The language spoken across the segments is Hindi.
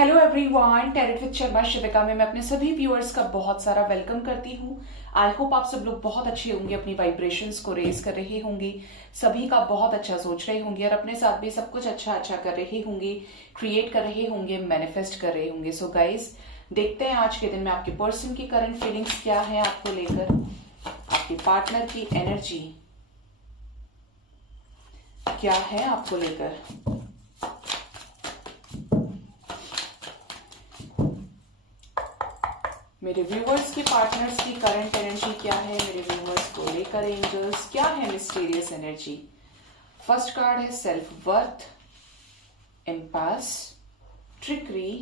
Hello everyone, tarot with Sharma Shivika में मैं अपने सभी व्यूअर्स का बहुत सारा वेलकम करती हूँ। आई होप आप सब लोग बहुत अच्छे होंगे, अपनी वाइब्रेशंस को रेज कर रहे होंगे, सभी का बहुत अच्छा सोच रहे होंगे और अपने साथ भी सब कुछ अच्छा अच्छा कर रहे होंगे, क्रिएट कर रहे होंगे, मैनिफेस्ट कर रहे होंगे। सो गाइज, देखते हैं आज के दिन में आपके पर्सन की करंट फीलिंग्स क्या है आपको लेकर, आपके पार्टनर की एनर्जी क्या है आपको लेकर। मेरे व्यूवर्स की पार्टनर्स की करंट एनर्जी क्या है, मेरे व्यूवर्स को लेकर एंजल्स क्या है मिस्टीरियस एनर्जी। फर्स्ट कार्ड है self worth, impasse, trickery,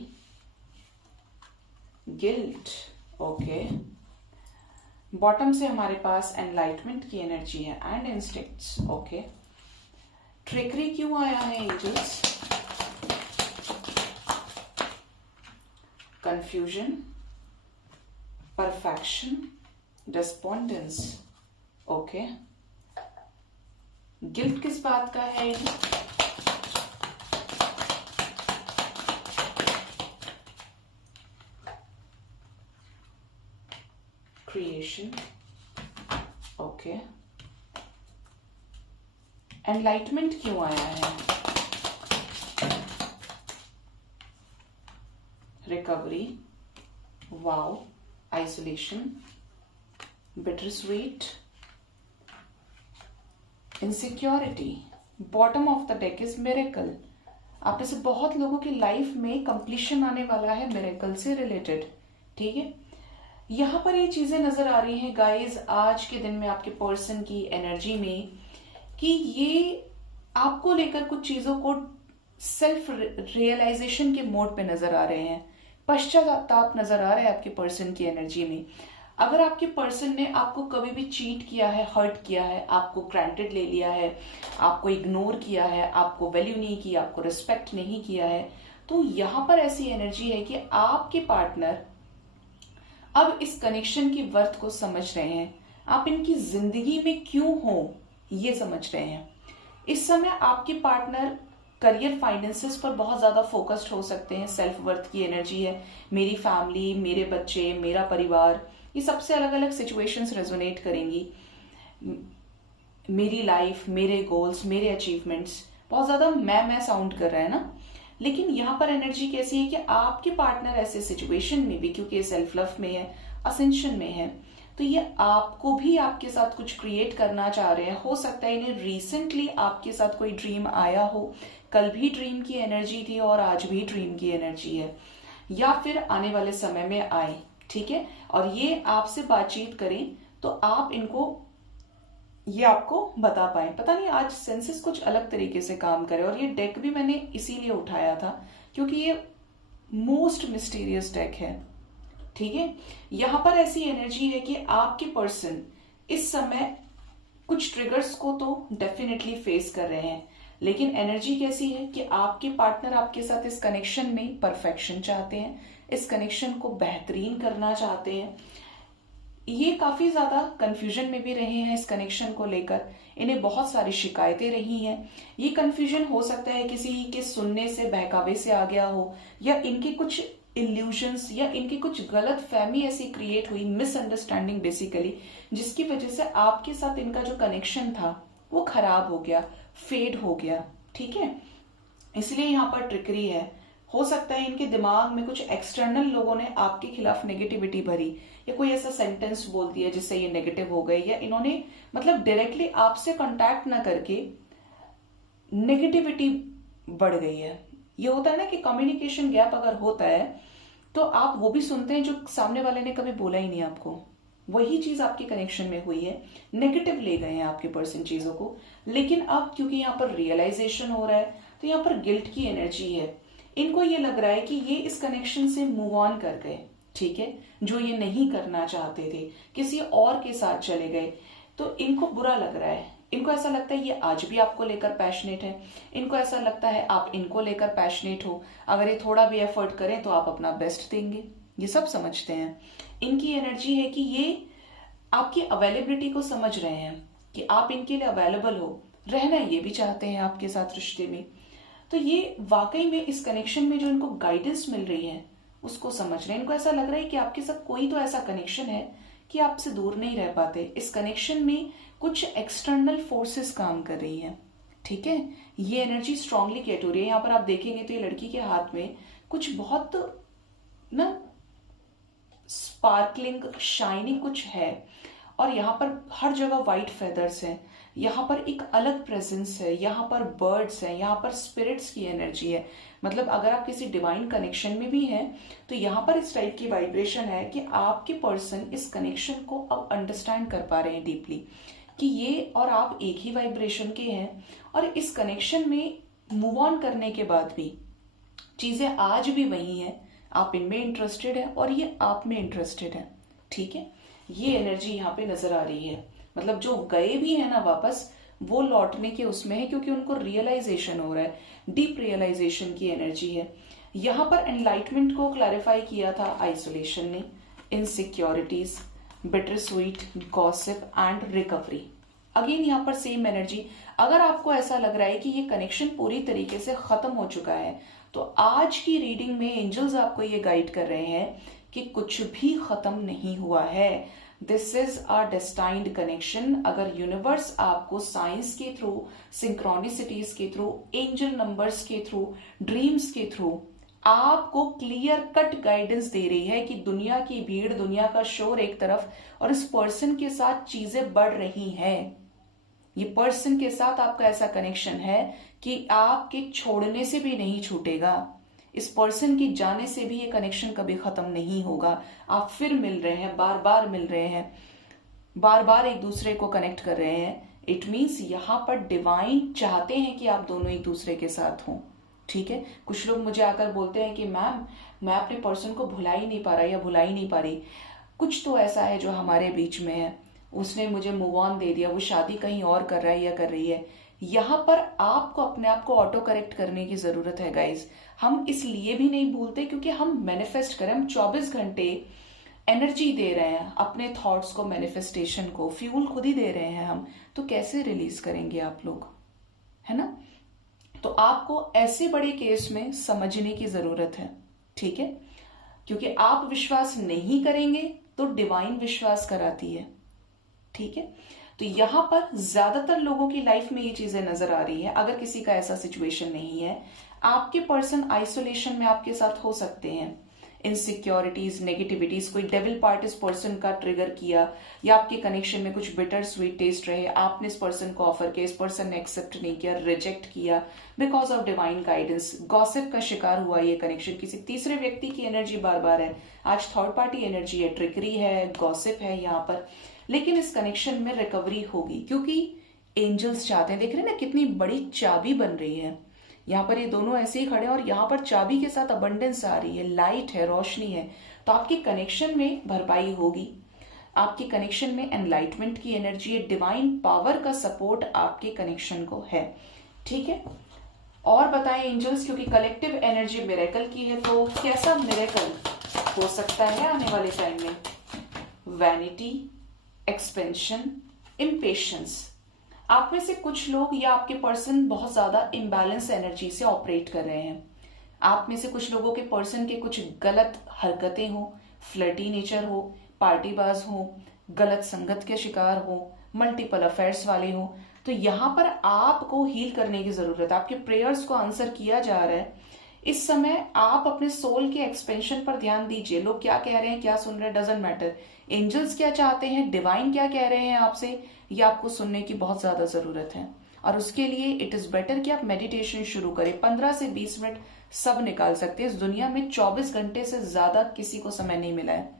guilt. Okay, bottom से हमारे पास एनलाइटमेंट की एनर्जी है एंड इंस्टिंक्ट्स। ओके, ट्रिकरी क्यों आया है angels? Confusion, perfection, despondence. Okay, guilt किस बात का है? क्रिएशन। ओके, एनलाइटमेंट क्यों आया है? Recovery, wow, isolation, bitter sweet, insecurity. Bottom of the deck is miracle. आप में से बहुत लोगों की लाइफ में कंप्लीशन आने वाला है मिरेकल से रिलेटेड। ठीक है, यहां पर ये चीजें नजर आ रही हैं गाइज आज के दिन में आपके पर्सन की एनर्जी में कि ये आपको लेकर कुछ चीजों को सेल्फ रियलाइजेशन के मोड पे नजर आ रहे हैं, पश्चाताप नजर आ रहा है आपके पर्सन की एनर्जी में। अगर आपके पर्सन ने आपको कभी भी चीट किया है, हर्ट किया है, आपको ग्रांटेड ले लिया है, आपको इग्नोर किया है, आपको वैल्यू नहीं किया, आपको रिस्पेक्ट नहीं किया है, तो यहां पर ऐसी एनर्जी है कि आपके पार्टनर अब इस कनेक्शन की वर्थ को समझ रहे हैं, आप इनकी जिंदगी में क्यों हो ये समझ रहे हैं। इस समय आपके पार्टनर करियर, फाइनेंसेस पर बहुत ज्यादा फोकस्ड हो सकते हैं। सेल्फ वर्थ की एनर्जी है, मेरी फैमिली, मेरे बच्चे, मेरा परिवार, ये सबसे अलग अलग सिचुएशंस रेजोनेट करेंगी। मेरी लाइफ, मेरे गोल्स, मेरे अचीवमेंट्स, बहुत ज्यादा मैं साउंड कर रहा है ना। लेकिन यहाँ पर एनर्जी कैसी है कि आपके पार्टनर ऐसे सिचुएशन में भी, क्योंकि सेल्फ लव में है, असेंशन में है, तो ये आपको भी आपके साथ कुछ क्रिएट करना चाह रहे हैं। हो सकता है इन्हें रिसेंटली आपके साथ कोई ड्रीम आया हो, कल भी ड्रीम की एनर्जी थी और आज भी ड्रीम की एनर्जी है, या फिर आने वाले समय में आए। ठीक है, और ये आपसे बातचीत करें तो आप इनको ये आपको बता पाए। पता नहीं आज सेंसेस कुछ अलग तरीके से काम करे, और ये डेक भी मैंने इसीलिए उठाया था क्योंकि ये मोस्ट मिस्टीरियस डेक है। ठीक है, यहां पर ऐसी एनर्जी है कि आपके पर्सन इस समय कुछ ट्रिगर्स को तो डेफिनेटली फेस कर रहे हैं, लेकिन एनर्जी कैसी है कि आपके पार्टनर आपके साथ इस कनेक्शन में परफेक्शन चाहते हैं, इस कनेक्शन को बेहतरीन करना चाहते हैं। ये काफी ज्यादा कंफ्यूजन में भी रहे हैं इस कनेक्शन को लेकर, इन्हें बहुत सारी शिकायतें रही हैं। ये कंफ्यूजन हो सकता है किसी के सुनने से, बहकावे से आ गया हो, या इनके कुछ इल्यूजन्स या इनकी कुछ गलत फहमी ऐसी क्रिएट हुई, मिसअंडरस्टैंडिंग बेसिकली, जिसकी वजह से आपके साथ इनका जो कनेक्शन था वो खराब हो गया, फेड हो गया। ठीक है, इसलिए यहाँ पर ट्रिकरी है। हो सकता है इनके दिमाग में कुछ एक्सटर्नल लोगों ने आपके खिलाफ नेगेटिविटी भरी, या कोई ऐसा सेंटेंस बोल दिया जिससे ये नेगेटिव हो गए, या इन्होंने मतलब डायरेक्टली आपसे कांटेक्ट ना करके नेगेटिविटी बढ़ गई है। ये होता है ना कि कम्युनिकेशन गैप अगर होता है तो आप वो भी सुनते हैं जो सामने वाले ने कभी बोला ही नहीं आपको। वही चीज आपके कनेक्शन में हुई है, नेगेटिव ले गए हैं आपके पर्सन चीजों को। लेकिन अब क्योंकि यहाँ पर रियलाइजेशन हो रहा है तो यहाँ पर गिल्ट की एनर्जी है। इनको ये लग रहा है कि ये इस कनेक्शन से मूव ऑन कर गए। ठीक है, जो ये नहीं करना चाहते थे, किसी और के साथ चले गए, तो इनको बुरा लग रहा है। इनको ऐसा लगता है ये आज भी आपको लेकर पैशनेट है, इनको ऐसा लगता है आप इनको लेकर पैशनेट हो, अगर ये थोड़ा भी एफर्ट करें तो आप अपना बेस्ट देंगे, ये सब समझते हैं। इनकी एनर्जी है कि ये आपकी अवेलेबिलिटी को समझ रहे हैं कि आप इनके लिए अवेलेबल हो, रहना ये भी चाहते हैं आपके साथ रिश्ते में। तो ये वाकई में इस कनेक्शन में जो इनको गाइडेंस मिल रही है उसको समझ रहे हैं। इनको ऐसा लग रहा है कि आपके साथ कोई तो ऐसा कनेक्शन है कि आपसे दूर नहीं रह पाते। इस कनेक्शन में कुछ एक्सटर्नल फोर्सेस काम कर रही है, ठीक है। ये एनर्जी स्ट्रांगली क्रिएट हो रही है। यहाँ पर आप देखेंगे तो ये लड़की के हाथ में कुछ बहुत ना स्पार्कलिंग शाइनिंग कुछ है, और यहाँ पर हर जगह व्हाइट फेदर्स हैं। यहाँ पर एक अलग प्रेजेंस है, यहाँ पर बर्ड्स हैं, यहाँ पर स्पिरिट्स की एनर्जी है। मतलब अगर आप किसी डिवाइन कनेक्शन में भी हैं तो यहाँ पर इस टाइप की वाइब्रेशन है कि आपके पर्सन इस कनेक्शन को अब अंडरस्टैंड कर पा रहे हैं डीपली, कि ये और आप एक ही वाइब्रेशन के हैं। और इस कनेक्शन में मूव ऑन करने के बाद भी चीजें आज भी वही हैं, आप इनमें इंटरेस्टेड है और ये आप में इंटरेस्टेड है, ठीक है। ये एनर्जी यहाँ पे नजर आ रही है। मतलब जो गए भी है ना वापस, वो लौटने के उसमें है, क्योंकि उनको रियलाइजेशन हो रहा है, डीप रियलाइजेशन की एनर्जी है। यहाँ पर एनलाइटमेंट को क्लैरिफाई किया था आइसोलेशन ने, insecurities, bitter sweet, gossip and recovery. Again यहाँ पर सेम एनर्जी। अगर आपको ऐसा लग रहा है कि ये कनेक्शन पूरी तरीके से खत्म हो चुका है, तो आज की रीडिंग में एंजल्स आपको ये गाइड कर रहे हैं कि कुछ भी खत्म नहीं हुआ है। This is a destined connection. अगर यूनिवर्स आपको साइंस के थ्रू, सिंक्रोनिसिटीज के थ्रू, एंजल नंबर्स के थ्रू, ड्रीम्स के थ्रू आपको क्लियर कट गाइडेंस दे रही है कि दुनिया की भीड़, दुनिया का शोर एक तरफ, और इस पर्सन के साथ चीजें बढ़ रही हैं। ये पर्सन के साथ आपका ऐसा कनेक्शन है कि आपके छोड़ने से भी नहीं छूटेगा। इस पर्सन के जाने से भी ये कनेक्शन कभी खत्म नहीं होगा। आप फिर मिल रहे हैं, बार बार मिल रहे हैं, बार बार एक दूसरे को कनेक्ट कर रहे हैं। इट मीन्स यहाँ पर डिवाइन चाहते हैं कि आप दोनों एक दूसरे के साथ हों, ठीक है। कुछ लोग मुझे आकर बोलते हैं कि मैम मैं अपने पर्सन को भुला ही नहीं पा रहा या भुला ही नहीं पा रही। कुछ तो ऐसा है जो हमारे बीच में है, उसने मुझे मूव ऑन दे दिया, वो शादी कहीं और कर रहा है या कर रही है। यहाँ पर आपको अपने आप को ऑटो करेक्ट करने की जरूरत है गाइज। हम इसलिए भी नहीं भूलते क्योंकि हम मैनिफेस्ट करें, हम 24 घंटे एनर्जी दे रहे हैं अपने थॉट्स को, मैनिफेस्टेशन को, फ्यूल खुद ही दे रहे हैं हम, तो कैसे रिलीज करेंगे आप लोग, है ना। तो आपको ऐसे बड़े केस में समझने की जरूरत है, ठीक है, क्योंकि आप विश्वास नहीं करेंगे तो डिवाइन विश्वास कराती है, ठीक है। तो यहां पर ज्यादातर लोगों की लाइफ में ये चीजें नजर आ रही है। अगर किसी का ऐसा सिचुएशन नहीं है, आपके पर्सन आइसोलेशन में आपके साथ हो सकते हैं। इनसिक्योरिटीज, नेगेटिविटीज, कोई डेविल पार्ट इस पर्सन का ट्रिगर किया, या आपके कनेक्शन में कुछ बिटर स्वीट टेस्ट रहे, आपने इस पर्सन को ऑफर किया, इस पर्सन ने एक्सेप्ट नहीं किया, रिजेक्ट किया, because of divine guidance. Gossip का शिकार हुआ ये कनेक्शन, किसी तीसरे व्यक्ति की एनर्जी बार बार है, आज थर्ड पार्टी एनर्जी है, ट्रिकरी है, गॉसिप है यहाँ पर। लेकिन इस कनेक्शन में रिकवरी होगी क्योंकि एंजल्स चाहते हैं। देख रहे हैं ना कितनी बड़ी चाबी बन रही है। यहाँ पर ये दोनों ऐसे ही खड़े हैं और यहाँ पर चाबी के साथ अबंडेंस आ रही है, लाइट है, रोशनी है। तो आपके कनेक्शन में भरपाई होगी, आपके कनेक्शन में एनलाइटमेंट की एनर्जी है, डिवाइन पावर का सपोर्ट आपके कनेक्शन को है, ठीक है। और बताएं एंजल्स, क्योंकि कलेक्टिव एनर्जी मिरेकल की है, तो कैसा मिरेकल हो सकता है आने वाले टाइम में। Vanity, expansion, impatience. आप में से कुछ लोग या आपके पर्सन बहुत ज्यादा इम्बैलेंस एनर्जी से ऑपरेट कर रहे हैं। आप में से कुछ लोगों के पर्सन के कुछ गलत हरकतें हो, फ्लर्टी नेचर हो, पार्टीबाज हो, गलत संगत के शिकार हो, मल्टीपल अफेयर्स वाले हो। तो यहाँ पर आपको हील करने की जरूरत है। आपके प्रेयर्स को आंसर किया जा रहा है। इस समय आप अपने सोल के एक्सपेंशन पर ध्यान दीजिए। लोग क्या कह रहे हैं, क्या सुन रहे हैं, डजंट मैटर। एंजल्स क्या चाहते हैं, डिवाइन क्या कह रहे हैं आपसे, ये आपको सुनने की बहुत ज्यादा जरूरत है। और उसके लिए इट इज बेटर कि आप मेडिटेशन शुरू करें। 15 से 20 मिनट सब निकाल सकते हैं। इस दुनिया में 24 घंटे से ज्यादा किसी को समय नहीं मिला है।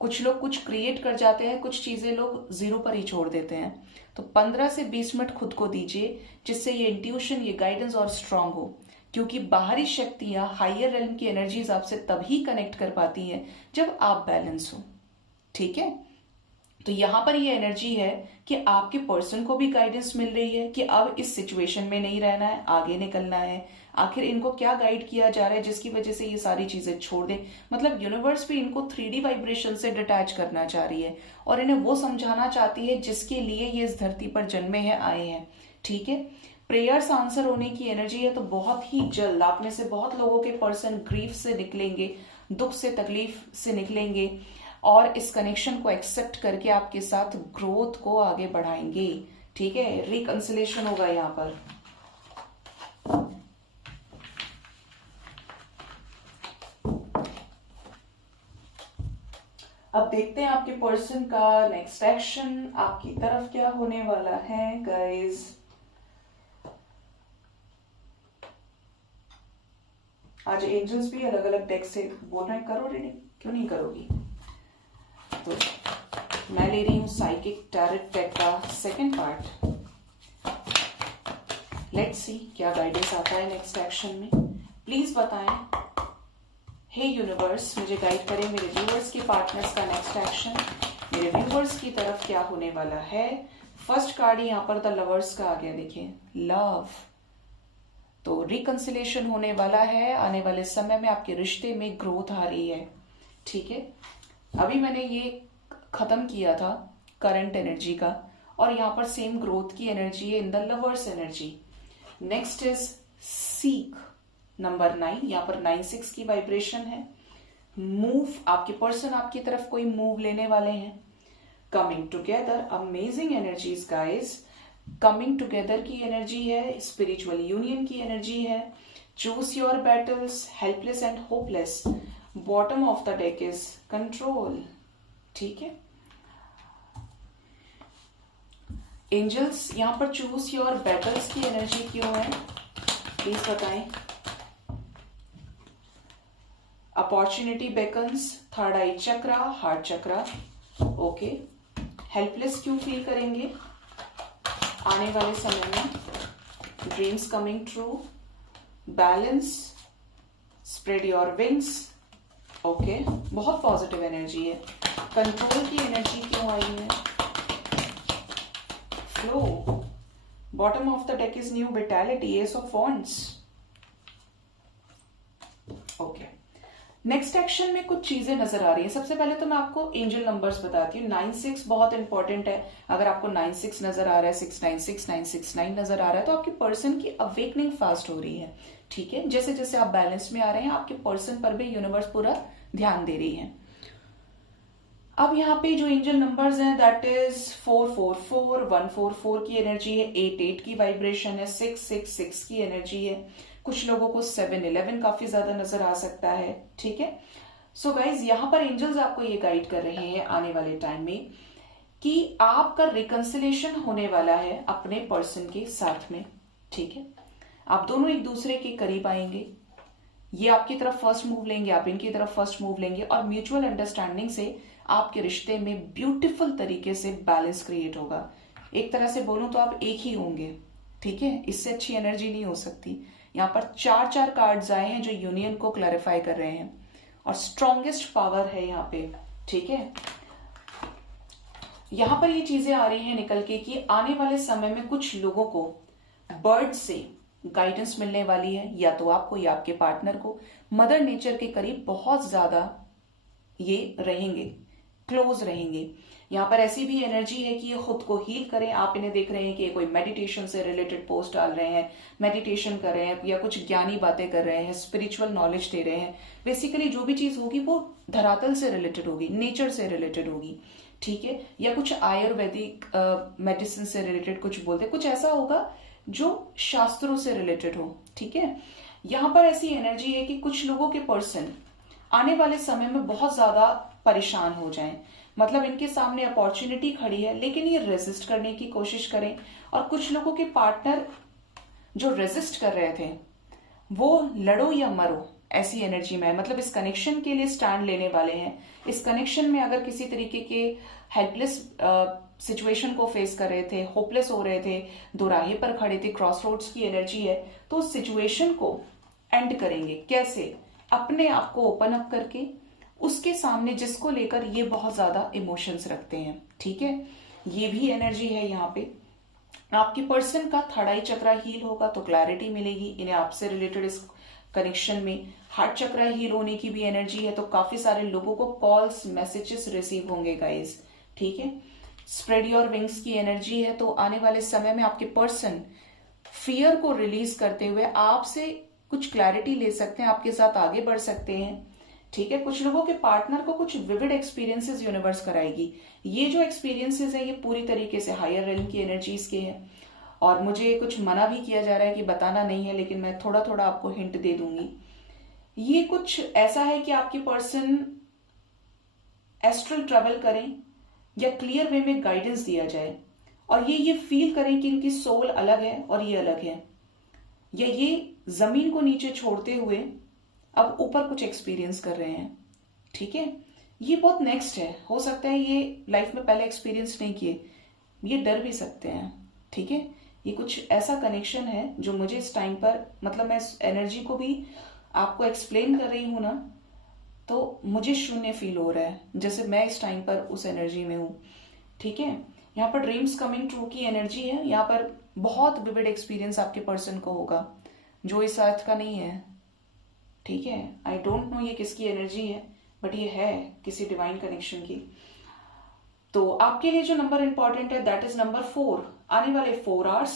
कुछ लोग कुछ क्रिएट कर जाते हैं, कुछ चीजें लोग जीरो पर ही छोड़ देते हैं। तो 15 से 20 मिनट खुद को दीजिए, जिससे ये इंट्यूशन, ये गाइडेंस और स्ट्रांग हो। क्योंकि बाहरी शक्तियां, हायर रेल्म की एनर्जीज आपसे तभी कनेक्ट कर पाती हैं जब आप बैलेंस हो, ठीक है। तो यहां पर ये एनर्जी है कि आपके पर्सन को भी गाइडेंस मिल रही है कि अब इस सिचुएशन में नहीं रहना है, आगे निकलना है। आखिर इनको क्या गाइड किया जा रहा है जिसकी वजह से ये सारी चीजें छोड़ दें। मतलब यूनिवर्स भी इनको 3D वाइब्रेशन से डिटैच करना चाह रही है और इन्हें वो समझाना चाहती है जिसके लिए ये इस धरती पर जन्मे हैं, आए हैं, ठीक है। प्रेयर्स आंसर होने की एनर्जी है, तो बहुत ही जल्द आप में से बहुत लोगों के पर्सन ग्रीफ से निकलेंगे, दुख से तकलीफ से निकलेंगे और इस कनेक्शन को एक्सेप्ट करके आपके साथ ग्रोथ को आगे बढ़ाएंगे। ठीक है, रिकंसिलेशन होगा यहाँ पर। अब देखते हैं आपके पर्सन का नेक्स्ट एक्शन आपकी तरफ क्या होने वाला है गाइस। आज एंजल्स भी अलग अलग डेक से बोल रहे हैं, करो रीडिंग, क्यों नहीं करोगी। तो मैं ले रही हूं साइकिक टैरेट डेक का सेकंड पार्ट। लेट्स सी क्या गाइडेंस आता है नेक्स्ट एक्शन में। प्लीज बताएं, हे यूनिवर्स मुझे गाइड करें मेरे व्यूवर्स के पार्टनर्स का नेक्स्ट एक्शन मेरे व्यूवर्स की तरफ क्या होने वाला है। फर्स्ट कार्ड यहाँ पर द लवर्स का आ गया, देखिए लव। तो रिकंसिलेशन होने वाला है, आने वाले समय में आपके रिश्ते में ग्रोथ आ रही है। ठीक है, अभी मैंने ये खत्म किया था करंट एनर्जी का, और यहाँ पर सेम ग्रोथ की एनर्जी है in the lovers energy. Next is seek number 9, यहाँ पर 9-6 की वाइब्रेशन है। मूव, आपके पर्सन आपकी तरफ कोई मूव लेने वाले हैं। Coming together, amazing energies guys. Coming together की एनर्जी है, स्पिरिचुअल यूनियन की एनर्जी है। Choose your battles, helpless and hopeless. Bottom of the deck is control. ठीक है, एंजल्स यहाँ पर चूज योर बैटल्स की एनर्जी क्यों है प्लीज बताएं। अपॉर्चुनिटी बेकन्स, थर्ड आई चक्रा, हार्ट चक्रा। ओके, हेल्पलेस क्यों फील करेंगे आने वाले समय में। Dreams coming true, balance, spread your wings. Okay, बहुत पॉजिटिव एनर्जी है। कंट्रोल की एनर्जी क्यों आई है। Flow, bottom of the deck is new vitality, S of wands. Okay, next action में कुछ चीजें नजर आ रही है। सबसे पहले तो मैं आपको एंजल नंबर्स बताती हूँ। 9-6 बहुत इंपॉर्टेंट है। अगर आपको 9-6 नजर आ रहा है, 6-9-6, 9-6-9 नजर आ रहा है, तो आपके पर्सन की अवेकनिंग फास्ट हो रही है। ठीक है, जैसे जैसे आप बैलेंस में आ रहे हैं, आपके पर्सन पर भी यूनिवर्स पूरा ध्यान दे रही है। अब यहाँ पे जो एंजल नंबर्स हैं दैट इज 4-4-4, 1-4-4 की एनर्जी है, 8-8 की वाइब्रेशन है, 6-6-6 की एनर्जी है। कुछ लोगों को 7-11 काफी ज्यादा नजर आ सकता है। ठीक है, सो गाइज यहाँ पर एंजल्स आपको ये गाइड कर रहे हैं आने वाले टाइम में कि आपका रिकंसिलेशन होने वाला है अपने पर्सन के साथ में। ठीक है, आप दोनों एक दूसरे के करीब आएंगे, ये आपकी तरफ फर्स्ट मूव लेंगे, आप इनकी तरफ फर्स्ट मूव लेंगे, और म्यूचुअल अंडरस्टैंडिंग से आपके रिश्ते में ब्यूटीफुल तरीके से बैलेंस क्रिएट होगा। एक तरह से बोलूं तो आप एक ही होंगे। ठीक है, इससे अच्छी एनर्जी नहीं हो सकती। यहाँ पर 4-4 कार्ड्स आए हैं जो यूनियन को क्लैरिफाई कर रहे हैं, और स्ट्रॉन्गेस्ट पावर है यहाँ पे। ठीक है, यहाँ पर ये चीजें आ रही हैं निकल के कि आने वाले समय में कुछ लोगों को बर्ड से गाइडेंस मिलने वाली है, या तो आपको या आपके पार्टनर को। मदर नेचर के करीब बहुत ज्यादा ये रहेंगे, क्लोज रहेंगे। यहाँ पर ऐसी भी एनर्जी है कि ये खुद को हील करें। आप इन्हें देख रहे हैं कि ये कोई मेडिटेशन से रिलेटेड पोस्ट डाल रहे हैं, मेडिटेशन कर रहे हैं, या कुछ ज्ञानी बातें कर रहे हैं, स्पिरिचुअल नॉलेज दे रहे हैं। बेसिकली जो भी चीज होगी वो धरातल से रिलेटेड होगी, नेचर से रिलेटेड होगी। ठीक है, या कुछ आयुर्वेदिक मेडिसिन से रिलेटेड कुछ बोलते, कुछ ऐसा होगा जो शास्त्रों से रिलेटेड हो। ठीक है, यहाँ पर ऐसी एनर्जी है कि कुछ लोगों के पर्सन आने वाले समय में बहुत ज्यादा परेशान हो जाएं। मतलब इनके सामने अपॉर्चुनिटी खड़ी है लेकिन ये रेजिस्ट करने की कोशिश करें, और कुछ लोगों के पार्टनर जो रेजिस्ट कर रहे थे वो लड़ो या मरो ऐसी एनर्जी में है। मतलब इस कनेक्शन के लिए स्टैंड लेने वाले हैं। इस कनेक्शन में अगर किसी तरीके के हेल्पलेस सिचुएशन को फेस कर रहे थे, होपलेस हो रहे थे, दोराहे पर खड़े थे, क्रॉस रोड्स की एनर्जी है, तो उस सिचुएशन को एंड करेंगे कैसे, अपने आप को ओपन अप करके उसके सामने जिसको लेकर ये बहुत ज्यादा इमोशंस रखते हैं। ठीक है, ये भी एनर्जी है यहाँ पे। आपके पर्सन का थर्ड आई चक्रा हील होगा तो क्लैरिटी मिलेगी इन्हें आपसे रिलेटेड इस कनेक्शन में। हार्ट चक्रा हील होने की भी एनर्जी है, तो काफी सारे लोगों को कॉल्स मैसेजेस रिसीव होंगे गाइस। ठीक है, स्प्रेड योर विंग्स की एनर्जी है, तो आने वाले समय में आपके पर्सन फियर को रिलीज करते हुए आपसे कुछ क्लैरिटी ले सकते हैं, आपके साथ आगे बढ़ सकते हैं। ठीक है, कुछ लोगों के पार्टनर को कुछ विविड एक्सपीरियंसेस यूनिवर्स कराएगी। ये जो एक्सपीरियंसेस है ये पूरी तरीके से हायर रेल्म की एनर्जीज के हैं, और मुझे कुछ मना भी किया जा रहा है कि बताना नहीं है, लेकिन मैं थोड़ा थोड़ा आपको हिंट दे दूंगी। ये कुछ ऐसा है कि आपकी पर्सन एस्ट्रल ट्रेवल करें या क्लियर वे में गाइडेंस दिया जाए, और ये फील करें कि इनकी सोल अलग है और ये अलग है, या ये जमीन को नीचे छोड़ते हुए अब ऊपर कुछ एक्सपीरियंस कर रहे हैं। ठीक है, ये बहुत नेक्स्ट है, हो सकता है ये लाइफ में पहले एक्सपीरियंस नहीं किए, ये डर भी सकते हैं। ठीक है, ये कुछ ऐसा कनेक्शन है जो मुझे इस टाइम पर, मतलब मैं इस एनर्जी को भी आपको एक्सप्लेन कर रही हूं ना, तो मुझे शून्य फील हो रहा है, जैसे मैं इस टाइम पर उस एनर्जी में हूं। ठीक है, यहाँ पर ड्रीम्स कमिंग ट्रू की एनर्जी है, यहाँ पर बहुत विविड एक्सपीरियंस आपके पर्सन को होगा जो इस अर्थ का नहीं है। ठीक है, आई डोंट नो ये किसकी एनर्जी है, बट ये है किसी डिवाइन कनेक्शन की। तो आपके लिए जो नंबर इंपॉर्टेंट है दैट इज नंबर 4। आने वाले 4 आवर्स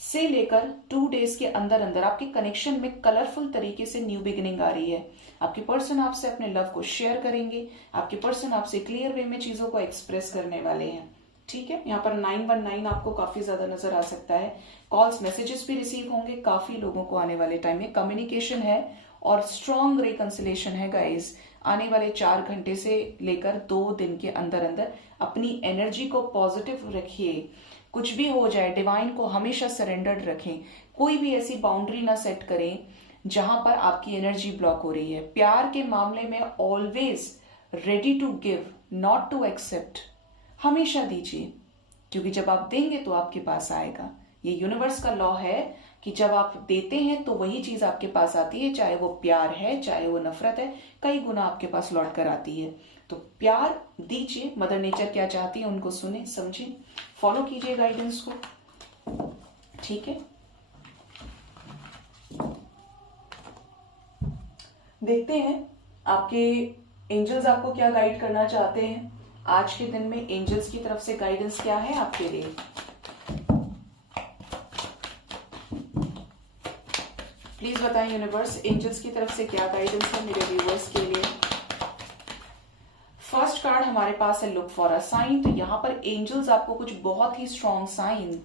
से लेकर 2 डेज के अंदर अंदर आपके कनेक्शन में कलरफुल तरीके से न्यू बिगिनिंग आ रही है। आपके पर्सन आपसे अपने लव को शेयर करेंगे, आपके पर्सन आपसे क्लियर वे में चीजों को एक्सप्रेस करने वाले हैं। ठीक है, यहाँ पर 919 आपको काफी ज्यादा नजर आ सकता है। कॉल्स मैसेजेस भी रिसीव होंगे काफी लोगों को आने वाले टाइम में। कम्युनिकेशन है और स्ट्रॉन्ग रिकंसिलेशन है गाइज। आने वाले 4 घंटे से लेकर 2 दिन के अंदर अंदर अपनी एनर्जी को पॉजिटिव रखिए। कुछ भी हो जाए डिवाइन को हमेशा सरेंडर्ड रखें, कोई भी ऐसी बाउंड्री ना सेट करें जहां पर आपकी एनर्जी ब्लॉक हो रही है। प्यार के मामले में always ready to give, not to accept, हमेशा दीजिए, क्योंकि जब आप देंगे तो आपके पास आएगा। ये यूनिवर्स का लॉ है कि जब आप देते हैं तो वही चीज आपके पास आती है, चाहे वो प्यार है चाहे वो नफरत है, कई गुना आपके पास लौट कर आती है। तो प्यार दीजिए, मदर नेचर क्या चाहती है उनको सुने समझे, फॉलो कीजिए गाइडेंस को। ठीक है, देखते हैं आपके एंजल्स आपको क्या गाइड करना चाहते हैं आज के दिन में। एंजल्स की तरफ से गाइडेंस क्या है आपके लिए, प्लीज बताएं यूनिवर्स, एंजल्स की तरफ से क्या गाइडेंस है मेरे व्यूअर्स के लिए। फर्स्ट कार्ड हमारे पास है लुक फॉर अ साइन। तो यहाँ पर एंजल्स आपको कुछ बहुत ही स्ट्रॉन्ग साइन,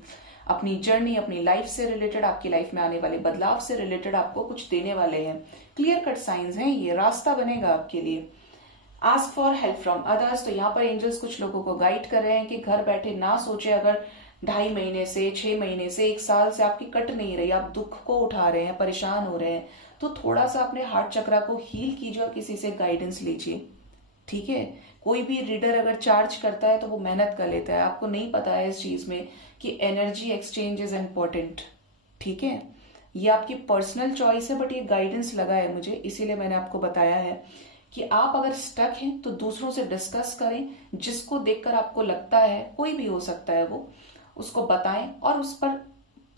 अपनी जर्नी, अपनी लाइफ से रिलेटेड, आपकी लाइफ में आने वाले बदलाव से रिलेटेड आपको कुछ देने वाले हैं। क्लियर कट साइंस हैं, ये रास्ता बनेगा आपके लिए। Ask for help from others. तो यहाँ पर एंजल्स कुछ लोगों को गाइड कर रहे हैं कि घर बैठे ना सोचे, अगर 2.5 महीने से, 6 महीने से, 1 साल से आपकी कट नहीं रही, आप दुख को उठा रहे हैं, परेशान हो रहे हैं, तो थोड़ा सा अपने हार्ट चक्रा को हील कीजिए और किसी से गाइडेंस लीजिए। ठीक है, कोई भी रीडर अगर चार्ज करता है तो वो मेहनत कर लेता है, आपको नहीं पता है इस चीज में कि एनर्जी एक्सचेंज इज इम्पोर्टेंट। ठीक है, ये आपकी पर्सनल चॉइस है, बट ये गाइडेंस लगा है मुझे, इसीलिए मैंने आपको बताया है कि आप अगर स्टक हैं तो दूसरों से डिस्कस करें, जिसको देखकर आपको लगता है, कोई भी हो सकता है वो, उसको बताएं और उस पर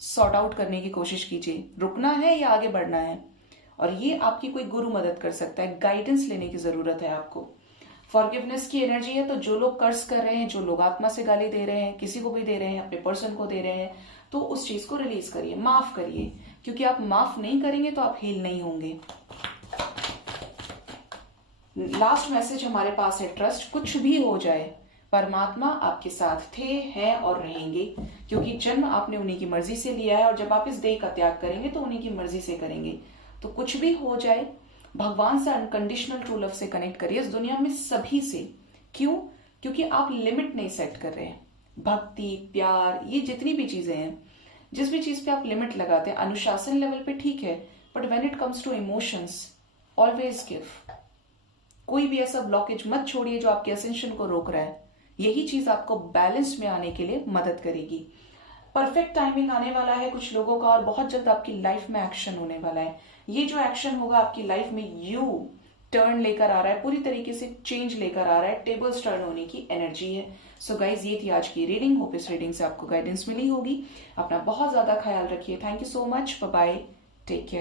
सॉर्ट आउट करने की कोशिश कीजिए। रुकना है या आगे बढ़ना है, और ये आपकी कोई गुरु मदद कर सकता है, गाइडेंस लेने की जरूरत है आपको। फॉरगिवनेस की एनर्जी है, तो जो लोग कर्ज कर रहे हैं, जो लोग आत्मा से गाली दे रहे हैं, किसी को भी दे रहे हैं, अपने पर्सन को दे रहे हैं, तो उस चीज को रिलीज करिए, माफ करिए, क्योंकि आप माफ नहीं करेंगे तो आप हील नहीं होंगे। लास्ट मैसेज हमारे पास है ट्रस्ट। कुछ भी हो जाए परमात्मा आपके साथ थे, हैं और रहेंगे, क्योंकि जन्म आपने उन्हीं की मर्जी से लिया है, और जब आप इस देह का त्याग करेंगे तो उन्हीं की मर्जी से करेंगे। तो कुछ भी हो जाए भगवान से अनकंडीशनल ट्रू लव से कनेक्ट करिए, इस दुनिया में सभी से। क्यों? क्योंकि आप लिमिट नहीं सेट कर रहे हैं। भक्ति, प्यार, ये जितनी भी चीजें हैं, जिस भी चीज पे आप लिमिट लगाते हैं, अनुशासन लेवल पे ठीक है, but when it comes to emotions always give. कोई भी ऐसा ब्लॉकेज मत छोड़िए जो आपके असेंशन को रोक रहा है। यही चीज आपको बैलेंस में आने के लिए मदद करेगी। परफेक्ट टाइमिंग आने वाला है कुछ लोगों का, और बहुत जल्द आपकी लाइफ में एक्शन होने वाला है। ये जो एक्शन होगा आपकी लाइफ में यू टर्न लेकर आ रहा है, पूरी तरीके से चेंज लेकर आ रहा है, टेबल्स टर्न होने की एनर्जी है। सो गाइज, ये थी आज की रीडिंग। होप इस रीडिंग से आपको गाइडेंस मिली होगी। अपना बहुत ज्यादा ख्याल रखिए। Thank you so much, bye bye, take care.